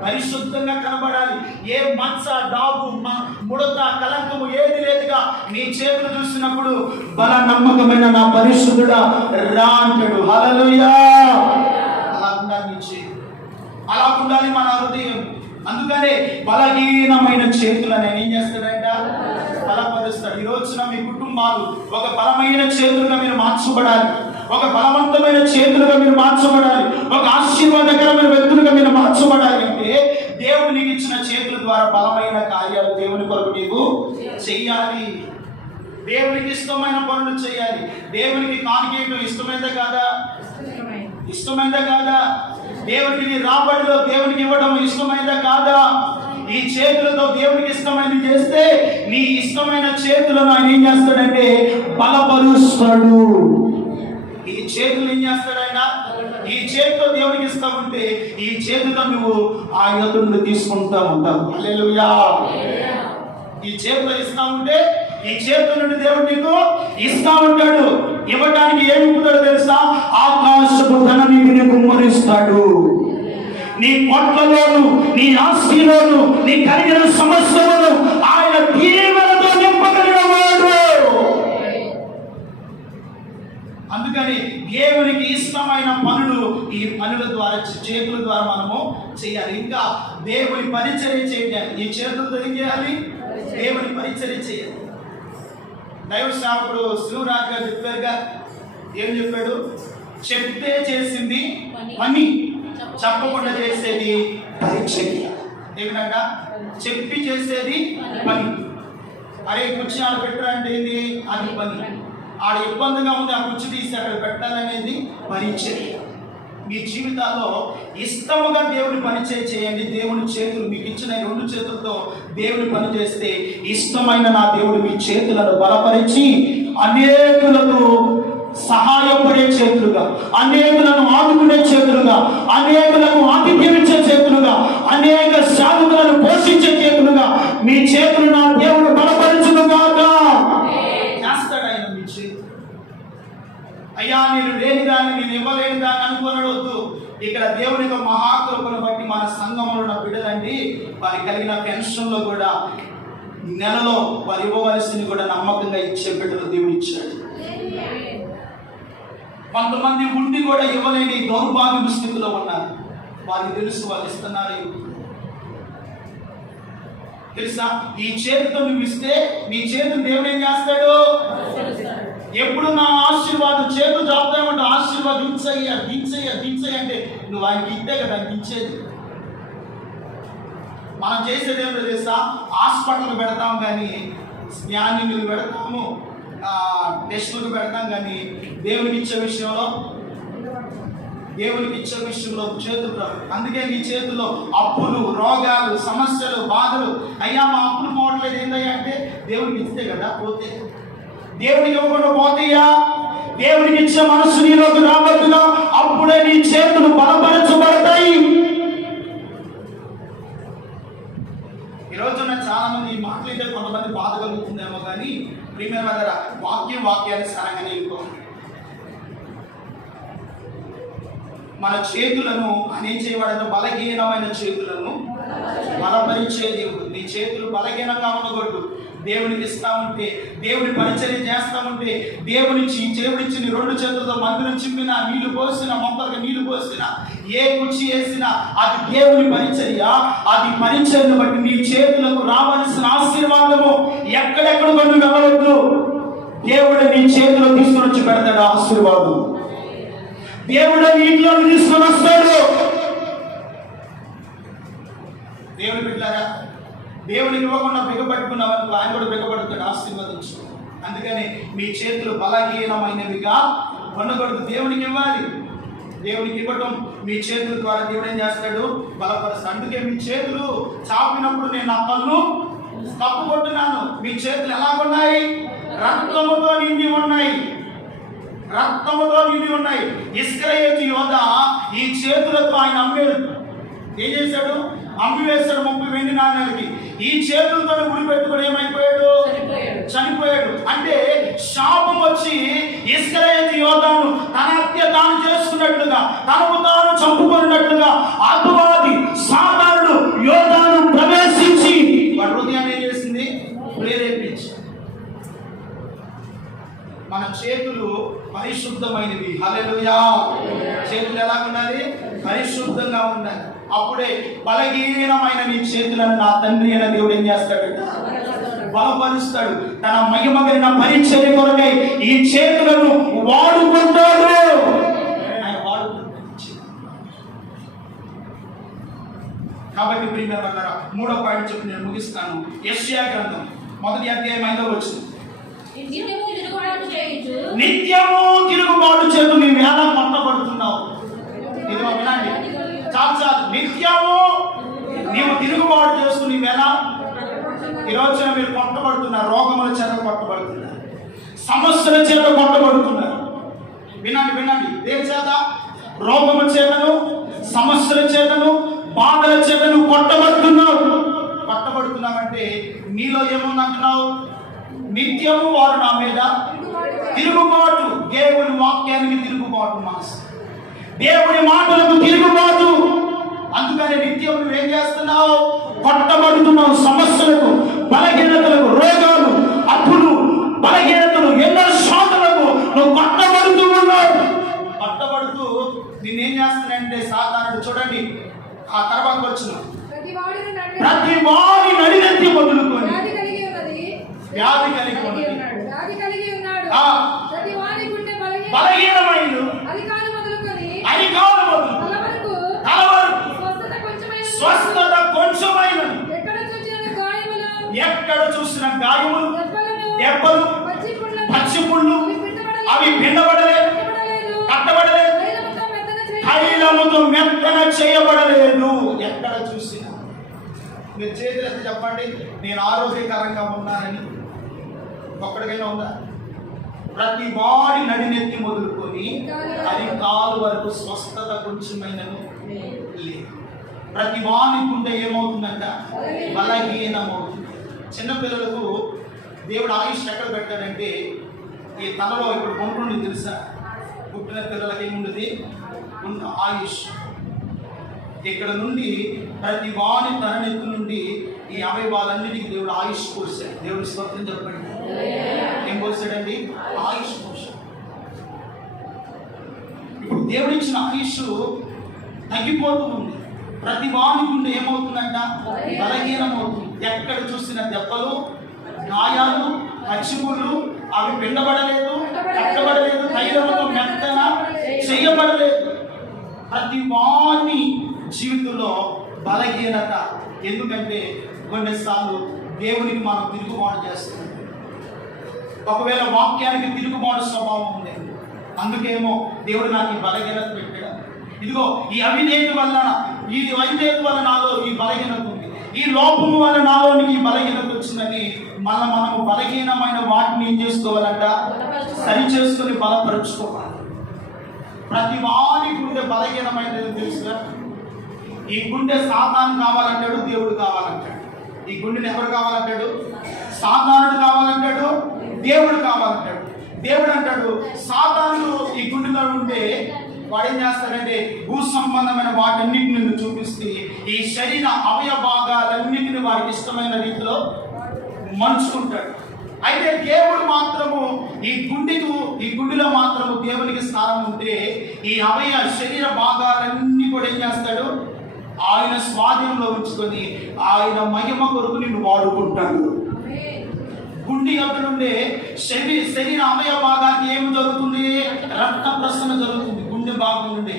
పరిశుద్ధంగా కనబడాలి. ఏ మచ్చ, డాబు, ముడత, కలంకము ఏది లేదుగా నీ చేతులు చూసినప్పుడు బల నమ్మకమైన నా పరిశుద్ధుడా రా అంటాడు. హల్లెలూయా. అలా ఉండాలి నీ చేతులు, అలా ఉండాలి మన హృదయం. అందుకనే బలహీనమైన చేతులను ఏం చేస్తాడంట? బలపరుస్తాడు. ఈ రోజున మీ కుటుంబాలు ఒక బలమైన చేతులుగా మీరు మార్చబడాలి, ఒక బలవంతమైన చేతులుగా మీరు మార్చబడాలి, ఒక ఆశీర్వాదకరమైన వ్యక్తులుగా మీరు మార్చబడాలి అంటే దేవుడు నీకు ఇచ్చిన చేతుల ద్వారా బలమైన కార్యాలు దేవుని కొరకు నీవు చెయ్యాలి. దేవునికి ఇష్టమైన పనులు చేయాలి. దేవునికి కానుకేయటం ఇష్టమైందా కాదా? ఇష్టమైందా కాదా? దేవునికి రాబడిలో దేవునికి ఇవ్వడం ఇష్టమైందా కాదా? ఈ చేతులతో దేవునికి ఇష్టమైనది చేస్తే నీ ఇష్టమైన చేతులను ఆయన ఏం చేస్తాడంటే బలపరుస్తాడు. ఈ చేతులు ఏం చేస్తాడు ఆయన? ఈ చేతితో దేవునికి ఇస్తా ఉంటే ఈ చేతితో నువ్వు ఆ యోధుని తీసుకుంటా ఉంటావు. హల్లెలూయా. ఈ చేతితో ఇస్తా ఉంటే ఈ చేతుల నుండి దేవుడు నీకు ఇస్తా ఉంటాడు. ఇవ్వడానికి ఏమి ఇప్పుతాడో తెలుసా? ఆకాశపు ధనాన్ని కుమ్మరిస్తాడు. నీ పొట్లలోను, నీ ఆస్తిలోను, నీ కలిగిన సమస్యలను ఆయన దీవెనతో నింపగలిగినవాడు. అందుకని దేవునికి ఇష్టమైన పనులు ఈ పనుల ద్వారా, చేతుల ద్వారా మనము చేయాలి. ఇంకా దేవుని పరిచర్య చేయాలి. ఈ చేతులతో ఏం చేయాలి? దేవుని పరిచర్య చేయాలి. దైవ సేవకుడు శివరాజు గారు చెప్పారుగా, ఏం చెప్పాడు? చెప్తే చేసింది పని, చెప్పకుండా చేసేది పరిచర్య. ఏమిటంట? చెప్పి చేసేది పని. అరే కుర్చీ ఆడ పెట్టరా అంటే ఏంది? అది పని. ఆడ ఇబ్బందిగా ఉంది, ఆ కుర్చీ తీసి అక్కడ పెట్టాలనేది పరిచర్య. మీ జీవితాల్లో ఇష్టముగా దేవుని పని చేయండి. దేవుని చేతులు మీకు ఇచ్చిన ఈ 2 చేతులతో దేవుని పని చేస్తే ఇష్టమైన నా దేవుడు మీ చేతులను బలపరిచి అనేకులకు సహాయపడే చేతులుగా, అనేకులను ఆదుకునే చేతులుగా, అనేకులకు ఆతిథ్యం ఇచ్చే చేతులుగా, అనేక సాధువులను పోషించే చేతులుగా మీ చేతులు నా దేవుడు బలపరచునుగాక. చేస్తాడు ఆయన మీ చేతులు. అయ్యా నేను లేని దాన్ని, నేను ఇవ్వలేని దాన్ని అనుకోనవద్దు. ఇక్కడ దేవుని యొక్క మహాకృపను బట్టి మన సంఘంలో ఉన్న బిడ్డలండి వారికి కలిగిన పెన్షన్లో కూడా నెలలో వారు ఇవ్వవలసింది కూడా నమ్మకంగా ఇచ్చే బిడ్డలు దేవుడు ఇచ్చాడు. కొంతమంది ఉండి కూడా ఇవ్వలేని దౌర్భాగ్య స్థితిలో ఉన్నారు. వారికి తెలుసు వాళ్ళు ఇస్తున్నారు. తెలుసా, ఈ చేతితో నువ్వు ఇస్తే నీ చేతులు దేవుడు ఏం చేస్తాడు? ఎప్పుడు నా ఆశీర్వాదం చేతు జాపుతామంటే ఆశీర్వాదం దించయ్యా దించయ్యా దించయ్య అంటే నువ్వు ఆయనకి ఇస్తే కదా దించేది. మనం చేసేది ఏమిటో తెలుసా, హాస్పిటల్ పెడతాం కానీ, స్కానింగ్లు పెడతాము, టెస్టులకు పెడతాం కానీ దేవునికి ఇచ్చే విషయంలో చేతులు రావు. అందుకే నీ చేతుల్లో అప్పులు, రోగాలు, సమస్యలు, బాధలు. అయ్యా మా అప్పులు పోవట్లేదు ఏందయ్యా అంటే దేవునికి ఇస్తే కదా పోతే. దేవునికి ఇవ్వకుండా పోతాయా? దేవునికి ఇచ్చే మనసు నీలోకి రావద్దుగా, అప్పుడే నీ చేతులు బలపరచబడతాయి. ఈ రోజున చాలా మంది ఈ మాటలు అయితే కొంతమంది బాధ కలుగుతుందేమో కానీ ప్రియమైన దగ్గర వాక్యానుసారంగానే ఇంకోండి. మన చేతులను అనే చేయబడిన బలహీనమైన చేతులను బలపరిచే దేవుడు. నీ చేతులు బలహీనంగా ఉండకూడదు. దేవునికి ఇస్తా ఉంటే, దేవుని పరిచర్య చేస్తా ఉంటే, దేవుడిచ్చిన 2 చేతులతో మందిరం చింపినా, నీళ్లు పోసినా, మొక్కలకు నీళ్లు పోసినా, ఏ కుర్చీ వేసినా అది దేవుని పరిచర్య. అది పరిచర్యను బట్టి నీ చేతులకు రావాల్సిన ఆశీర్వాదము ఎక్కడెక్కడ కొన్ని వెళ్ళవద్దు. దేవుడు నీ చేతిలో తీసుకుని వచ్చి పెడతాడు ఆశీర్వాదం. దేవుడు నీటిలో తీసుకొని వస్తాడు. దేవుని బిడ్డలారా, దేవునికి ఇవ్వకుండా బిగపట్టుకున్నామనుకో ఆయన కూడా బిగపడుతాడు, ఆశీర్వదించు. అందుకని మీ చేతులు బలహీనమైనవిగా ఉండకూడదు. దేవునికి ఇవ్వాలి. దేవునికి ఇవ్వటం మీ చేతుల ద్వారా దేవుడు ఏం చేస్తాడు? బలపరుస్తాడు. అందుకే మీ చేతులు చాపినప్పుడు నేను నా కళ్ళు తప్పుకుంటున్నాను. మీ చేతులు ఎలాగున్నాయి? రక్తముతో నిండి ఉన్నాయి. రక్తముతో నిండి ఉన్నాయి. ఇశ్రాయేలు యోధ ఈ చేతులతో ఆయన అమ్మేడు. ఏం చేశాడు? అమ్మి వేశాడు 30 వెండి నాణేలకి. ఈ చేతులతో గుడి పెట్టుకుని ఏమైపోయాడు? చనిపోయాడు. అంటే శాపం వచ్చి ఇశ్రాయేలు యోధాను తన హత్య తాను చేసుకున్నట్లుగా, తనకు తాను చంపుకున్నట్లుగా అపవాది సాతానుడు యోధాను ప్రవేశించి వాడి హృదయాన్ని ఏం చేసింది? ప్రేరేపించి. మన చేతులు పరిశుద్ధమైనవి. హల్లెలూయా. చేతులు ఎలా ఉండాలి? పరిశుద్ధంగా ఉండాలి. అప్పుడే బలహీనమైన నీ చేతులను నా తండ్రి అయిన దేవుడు ఏం చేస్తాడు? బలపరుస్తాడు. తన మహిమ కలిగిన పరిచర్య కొరకై ఈ చేతులను వాడుకుంటాడు. కాబట్టి ప్రియమైన 3వ పాయింట్ చెప్పి నేను ముగిస్తాను. యెషయా గ్రంథం 1వ అధ్యాయం 5వ వచనం. నిత్యము తిరుగుబాటు చేతు నీ వేళ పట్టబడుతున్నావు. ఇది వినండి, చాలు. నిత్యము నీవు తిరుగుబాటు చేస్తూ నీ వేళ ఈరోజు మీరు పట్టబడుతున్నారు. రోగముల చేత పట్టబడుతున్నారు, సమస్యల చేత పట్టబడుతున్నారు. వినండి. దేని చేత? రోగముల చేతను, సమస్యల చేతను, బాధల చేతను పట్టబడుతున్నావంటే నీలో ఏముందంటున్నావు? నిత్యము వారు నా మీద తిరుగుబాటు. దేవుని వాక్యానికి తిరుగుబాటు మనసు, దేవుని మాటలకు తిరుగుబాటు. అందుకని నిత్యం నువ్వేం చేస్తున్నావు? కొట్టబడుతున్నావు. సమస్యలకు, బలహీనతలకు, రోగాలు, అప్పులు, బలహీనతలు, ఎన్నో శోధనలకు నువ్వు కొట్టబడుతూ ఉన్నావు. కొట్టబడుతూ నిన్నేం చేస్తున్నాయంటే సాతానుడు, చూడండి ఆ తర్వాత వచ్చిన ప్రతి వాడి నడినెత్తి మొదలుకొని వ్యాధి కలిగి ఉన్నాడు. బలహీనమైన అధికారం మొదలు తల వరకు స్వస్థత కొంచెమైన. ఎక్కడ చూసిన గాయములు, దెబ్బలు, పచ్చిపుళ్ళు అవి పిండబడలేదు, కట్టబడలేదు. తైలముతో మెత్తన చేయబడలేదు. ఎక్కడ చూసినా మీరు చేతులు ఎత్తి చెప్పండి, నేను ఆరోగ్యకరంగా ఉన్నానని. ఒక్కడికైనా ఉందా? ప్రతి వాడి నడినెత్తి మొదలుకొని అది కాలు వరకు స్వస్థత కొంచెమైనను లేదు. ప్రతి వాని గుండె ఏమవుతుందంట? బలహీనమవుతుంది. చిన్నపిల్లలకు దేవుడు ఆయుష్ ఎక్కడ పెట్టాడంటే ఈ తలలో ఇప్పుడు కొంటుండి తెలుసా? పుట్టిన పిల్లలకి ఏముండదు ఆయుష్. ఇక్కడ నుండి ప్రతి వాని తననెత్తు నుండి ఈ అవయవాలన్నిటికీ దేవుడు ఆయుష్ పోసాడు. దేవుడు స్తోత్రం చెప్పండి. ఏం పోసాడండి? ఆయుష్ పోసాడు. ఇప్పుడు దేవుడు ఇచ్చిన ఆయుష్ తగ్గిపోతూ ఉంది. ప్రతి వాని గుండె ఏమవుతుందంట? బలహీనమవుతుంది. ఎక్కడ చూసిన దెబ్బలు, గాయాలు, పచ్చిముళ్ళు, అవి పిండబడలేదు, కట్టబడలేదు, తైలముతో మెత్తన చేయబడలేదు. ప్రతి వాని జీవితంలో బలహీనత. ఎందుకంటే కొన్నిసార్లు దేవునికి మనం తిరుగుబాటు చేస్తాం. ఒకవేళ వాక్యానికి తిరుగుబాటు స్వభావం ఉంది, అందుకేమో దేవుడు నాకు ఈ బలహీనత పెట్టాడు. ఇదిగో ఈ అవిధేయత వల్ల, ఈ అవిధేయత వల్ల నాలో ఈ బలహీనత ఉంది, ఈ లోపము వల్ల నాలోనికి ఈ బలహీనత వచ్చిందని మనము బలహీనమైన వాటిని ఏం చేసుకోవాలంట? సరి చేసుకుని బలపరుచుకోవాలి. ప్రతి వారి గుండె బలహీనమైనది తెలుసుగా. ఈ గుండె సాతాను కావాలంటాడు, దేవుడు కావాలంటాడు. ఈ గుండెని ఎవరు కావాలంటాడు? సాతానుడు కావాలంటాడు, దేవుడు కావాలంటాడు. దేవుడు అంటాడు సాతానుడు ఈ గుండెలో ఉంటే వాడు ఏం చేస్తాడంటే భూ సంబంధమైన వాటన్నిటిని నిన్ను చూపిస్తే ఈ శరీర అవయవ భాగాలన్నిటిని వాడికి ఇష్టమైన రీతిలో మంచుకుంటాడు. అయితే దేవుడు మాత్రము ఈ గుండెలో మాత్రము దేవునికి స్థానం ఉంటే ఈ శరీర భాగాలన్నీ కూడా ఏం చేస్తాడు? ఆయన స్వాధీనంలో ఉంచుకొని ఆయన మహిమ కొరకు నిన్ను వాడుకుంటాడు. గుండె యొక్క నుండే శరీర అవయవ భాగానికి ఏమి జరుగుతుంది? రక్త ప్రసరణ జరుగుతుంది. గుండె భాగం నుండి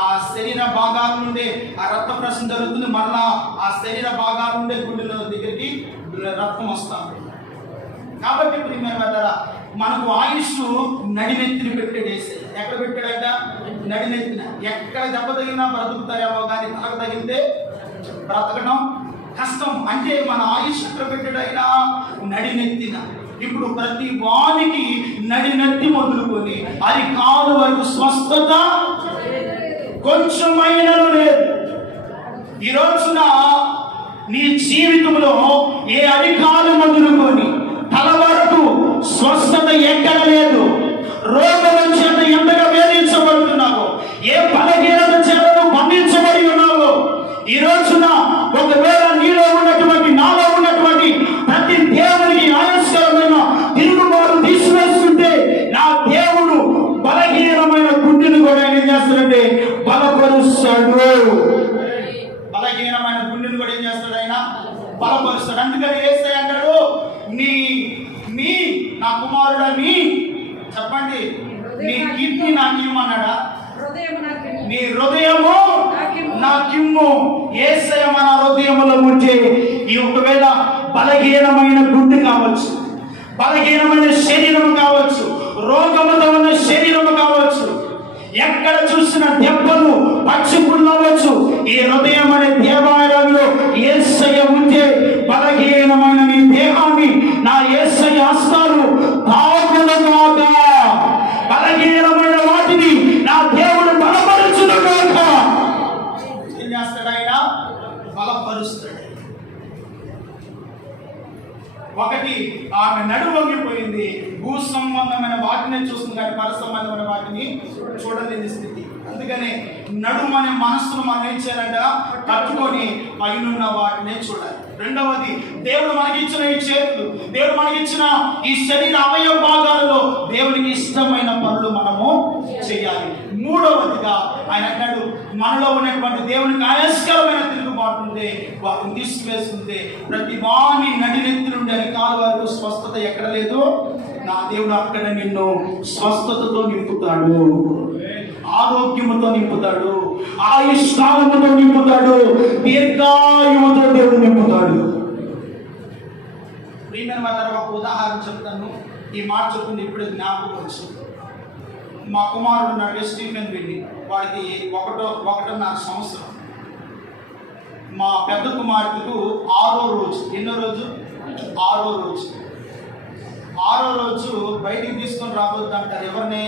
ఆ శరీర భాగాల నుండే ఆ రక్త ప్రసరణ జరుగుతుంది. మరలా ఆ శరీర భాగాల నుండే గుండెల దగ్గరికి రక్తం వస్తాం. కాబట్టి ప్రియమైన మనకు ఆయుష్ నడినెత్తిని పెట్టాడు. ఎక్కడ పెట్టాడంట? నడినెత్తిన. ఎక్కడ దెబ్బ తగిలినా బ్రతుకుతాయేమో కానీ తలకు తగిలితే బ్రతకడం కష్టం. అంటే మన ఆయుష్ ఎక్కడ పెట్టాడైనా నడినెత్తిన. ఇప్పుడు ప్రతి వానికి నడినెత్తి మొదలుకొని అది కాలు వరకు స్వస్థత కొంచెమైనా లేదు. ఈ రోజున నీ జీవితంలో ఏ అధికారం మొదలుకొని తల వరకు స్వస్థత ఎక్కడ లేదు. రోగం చేత ఎంతగా వేధించబడుతున్నావో, ఏ బలహీనత చేత బంధించబడి ఉన్నావో, ఈ రోజున ఒకవేళ నీలో ఉన్నటువంటి నాలో ఉన్నటువంటి ప్రతి దేవునికి ఆయాస్కరమైన తిరుగుబాటు తీసివేస్తుంటే నా దేవుడు బలహీనమైన గుండెను కూడా ఏం చేస్తాడంటే బలపరుస్తాడు. బలహీనమైన గుండెను కూడా ఏం చేస్తాడు? ఆయన బలపరుస్తాడు. అందుకని యేసయ్య అంటాడు నీ నా కుమారుడని చెప్పండి, నీ కిడ్నీ నాకు ఇవ్వమన్నాడా? నీ హృదయము నాకిమ్ము. యేసయ్య మన హృదయములో ఉంటే ఈ ఒకవేళ బలహీనమైన గుండె కావచ్చు, బలహీనమైన శరీరం కావచ్చు, రోగముతో ఉన్న శరీరం కావచ్చు, ఎక్కడ చూసిన దెబ్బలు పచ్చిపుళ్ళు అవ్వచ్చు, ఈ హృదయం అనే దేవాలయంలో యేసయ్య ఉంటే బలహీనమైన నీ దేహాన్ని నా యేసయ్య హస్తాలు తాకునుగాక. బలహీనమైన వాటిని నా దేవుడు బలపరుచునుగాక. ఏం చేస్తాడు ఆయన? బలపరుస్తాడు. ఒకటి ఆమె నడుము వంగిపోయింది, భూ సంబంధమైన వాటిని చూస్తుంది కానీ పర సంబంధమైన వాటిని చూడలేని స్థితి. అందుకనే నడుము అనే మనస్సును మనం ఏం చేయాలంట? కట్టుకొని పైనున్న వాటినే చూడాలి. రెండవది, దేవుడు మనకిచ్చిన ఈ చేతులు, దేవుడు మనకిచ్చిన ఈ శరీర అవయవ భాగాలలో దేవునికి ఇష్టమైన పనులు మనము చేయాలి. మూడవదిగా ఆయన అంటాడు మనలో ఉన్నటువంటి దేవునికి ఆయాస్కరమైన తిరుగుబాటు ఉంటే వాటిని తీసుకువేస్తుంటే ప్రతి వాని నడినెత్తి నుండి అరికాల వరకు స్వస్థత ఎక్కడ లేదు, నా దేవుడు అక్కడ నిన్ను స్వస్థతతో నింపుతాడు, ఆరోగ్యముతో నింపుతాడు, ఆయుష్కాలముతో నింపుతాడు, దీర్ఘాయువుతో దేవుడు నింపుతాడు. ప్రియమైన వాళ్ళ ఒక ఉదాహరణ చెప్తాను. ఈ మాట చెప్తుంది ఇప్పుడే జ్ఞాపకం వచ్చింది. మా కుమారుడు ఉన్నాడు స్టీఫెన్ విల్లి, వాడికి ఒకటిన్నర సంవత్సరం. మా పెద్ద కుమార్తెకు 6వ రోజు. ఎన్నో రోజు? 6వ రోజు. 6వ రోజు బయటికి తీసుకొని రాబోద్దు అంటారు. ఎవరిని?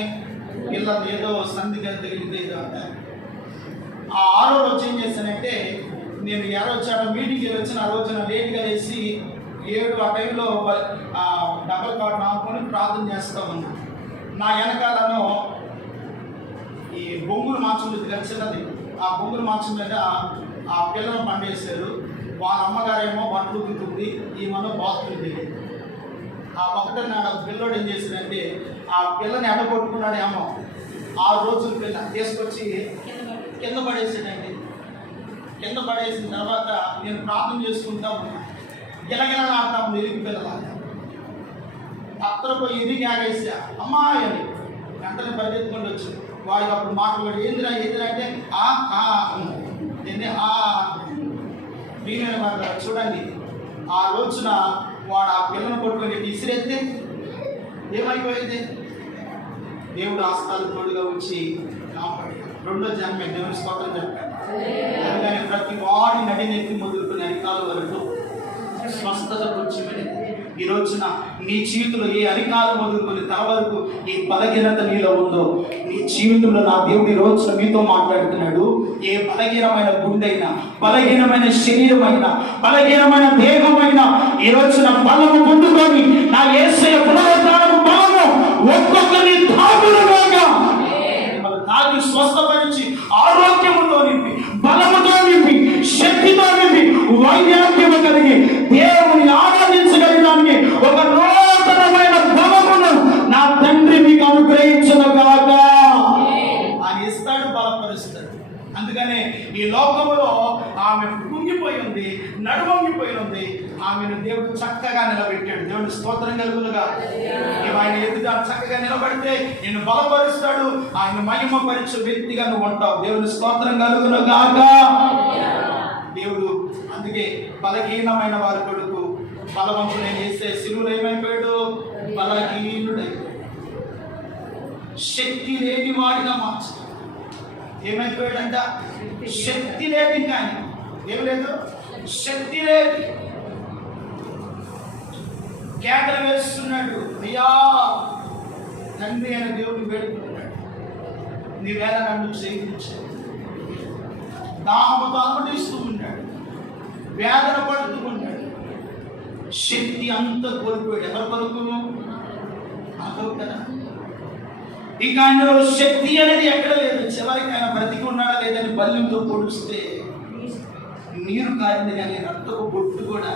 పిల్లలు ఏదో సంధి తగిలితే ఏదో అంటారు. ఆ 6వ రోజు ఏం చేశానంటే, నేను వచ్చాడ మీటింగ్కి వచ్చిన ఆ రోజున లేట్గా వేసి 7 ఆ టైంలో డబల్ కార్డు ఆపుకొని ప్రార్థన చేస్తూ ఉన్నాను. నా వెనకాలను ఈ బొంగులు మాంసం కలిసినది. ఆ బొంగులు మాంసం మీద ఆ పిల్లను పండేశారు. వాళ్ళ అమ్మగారేమో బట్టలు ఉతుకుతుంది, ఈమెను బాత్రూమ్ వెళ్ళింది. ఆ ఒకటిన్నర పిల్లోడు ఏం చేశాడంటే, ఆ పిల్లని ఎడగొట్టుకున్నాడేమో. 6 రోజుల పిల్ల తీసుకొచ్చి కింద పడేసాడండి. కింద పడేసిన తర్వాత నేను ప్రార్థన చేసుకుంటా ఉన్నా. గిలగిలలాడతా ఉంది ఎలికి పిల్లలాగా. అత్తరు పోయి ఎదిగి ఆగేసా, అమ్మాయి అని వెంటనే పరిగెత్తుకొని వచ్చి వాడికి అప్పుడు మాట్లాడు, ఏందిరా అంటే ప్రియమైన వారు చూడండి, ఆ రోజున వాడు ఆ పిల్లను కొట్టుకొని విసిరేస్తే ఏమైపోయింది? దేవుడు ఆస్థాలు తోడుగా వచ్చి కాపాడి రెండో జన్మ దేవుని స్తోత్రం చెప్పాడు. అందుకని ప్రతి వాడి నడినెత్తి మొదలుకుని అరికాల వరకు స్వస్థత వచ్చి ఈ రోజున నీ జీవితంలో ఏ అరికాలు మొదలుకొని తల వరకు ఈ బలహీనత నీలో ఉందో, నీ జీవితంలో నా దేవుడి రోజున మీతో మాట్లాడుతున్నాడు. ఏ బలహీనమైన గుండెైనా, బలహీనమైన శరీరమైనా, బలహీనమైన దేహమైనా ఈ రోజున బలము పొందుకొని నా యేసయ్య పునరుద్ధానపు బలము ఒక్కొక్కరిని తాగులుగా తాగి స్వస్థపరిచి ఆరోగ్యముతో నింపి, బలముతో నింపి, శక్తితో నింపి, వైద్యాగ్యము కలిగి దేవుని ఆరాధించగలడానికి ఒక నూతనమైన బలమును నా తండ్రి మీకు అనుగ్రహించును గాక. ఆయన ఇస్తాడు, బలపరుస్తాడు. అందుకనే ఈ లోకములో ఆమె కుంగిపోయి ఉంది, నడువంగిపోయి ఉంది. ఆమెను దేవుడు చక్కగా నిలబెట్టాడు. దేవుడు స్తోత్రం కలుగునుగా. ఆయన ఎదుగా చక్కగా నిలబడితే నిన్ను బలపరుస్తాడు. ఆయన మహిమపరిచే వ్యక్తిగా నువ్వు ఉంటావు. దేవుని స్తోత్రం కలుగునుగాక. దేవుడు అందుకే బలహీనమైన వారి కొడుకు బలవంతుడైన యేసే శిలువలో ఏమైపోయాడు? బలహీనుడై శక్తి లేని వాడిగా మార్చాడు. ఏమైపోయాడంట? శక్తి లేదు. ఇంకా ఏం లేదు, శక్తి లేదు. కేకలు వేస్తున్నాడు, అయ్యా తండ్రి అయిన దేవుడిని వేడుకుంటున్నాడు, నీవేళ నన్ను చేయించాడు. దాహముతో అలమటిస్తూ ఉన్నాడు, వేదన పడుతూ ఉన్నాడు. శక్తి అంత కోల్పోయాడు. ఎవరి కొరకు? అదొక కదా. ఇక ఆయనలో శక్తి అనేది ఎక్కడ లేదు. చివరికి ఆయన బ్రతికి ఉన్నాడా లేదని బల్యంతో పొడిస్తే నీరు కారింది, కానీ రక్తపు బొట్టు కూడా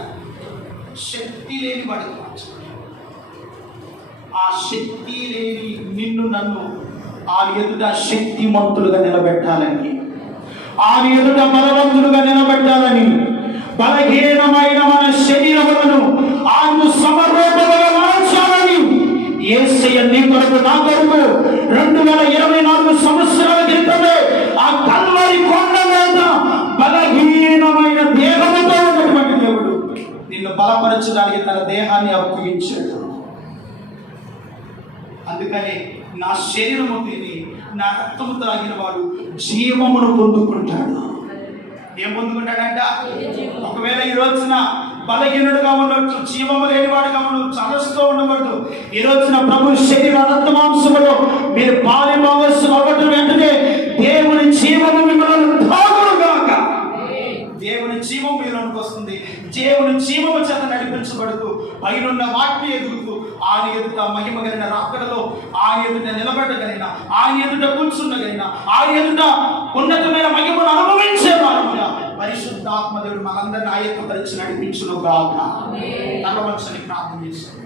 శక్తి లేని వాడికి మార్చాడు. ఆ శక్తి లేని నిన్ను నన్ను ఆయన ఎదుట శక్తిమంతులుగా నిలబెట్టాలని, ఆయన ఎదుట బలవంతులుగా నిలబెట్టాలని, బలహీనమైన మన శరీరములను ఆయన సమరూపముగా మార్చాలని యేసయ్య నీ కొరకు నా కొరకు 2024 సంవత్సరాల క్రితమే ఆ కల్వరి కొండ మీద బలహీనమైన దేహముతో ఉన్నటువంటి దేవుడు నిన్ను బలపరచడానికి తన దేహాన్ని అప్పగించాడు. అందుకని నా శరీరము తిని నా రక్తము త్రాగిన వాడు జీవమును పొందుకుంటాడు. ఏం పొందుకుంటాడంట? ఒకవేళ ఈ రోజున బలహీనుడుగా ఉండొచ్చు, జీవము లేనివాడుగా ఉండొచ్చు, అలస్తూ ఉండకూడదు. ఈ రోజున ప్రభు శరీర రక్తమాంసములో మీరు పాలి భాగస్సులు అవ్వటం వెంటనే దేవుని జీవము మిమ్మల్ని తాగునుగాక. దేవుని జీవం మీలోనికి వస్తుంది. దేవుని జీవము చేత నడిపించబడుతూ పైనున్న వాటిని ఎదుగుతూ ఆయన ఎదుట మహిమ కలిగిన రాకడలో ఆయన ఎదుట నిలబడగలిగిన, ఆయన ఎదుట కూర్చుండగలిగిన, ఆయన ఎదుట ఉన్నతమైన మహిమను అనుభవించే వారుగా పరిశుద్ధాత్మ దేవుడు మనందరిని ఆయత్తపరిచి నడిపించును గాక. తలవంచని ప్రార్థన చేస్తాం.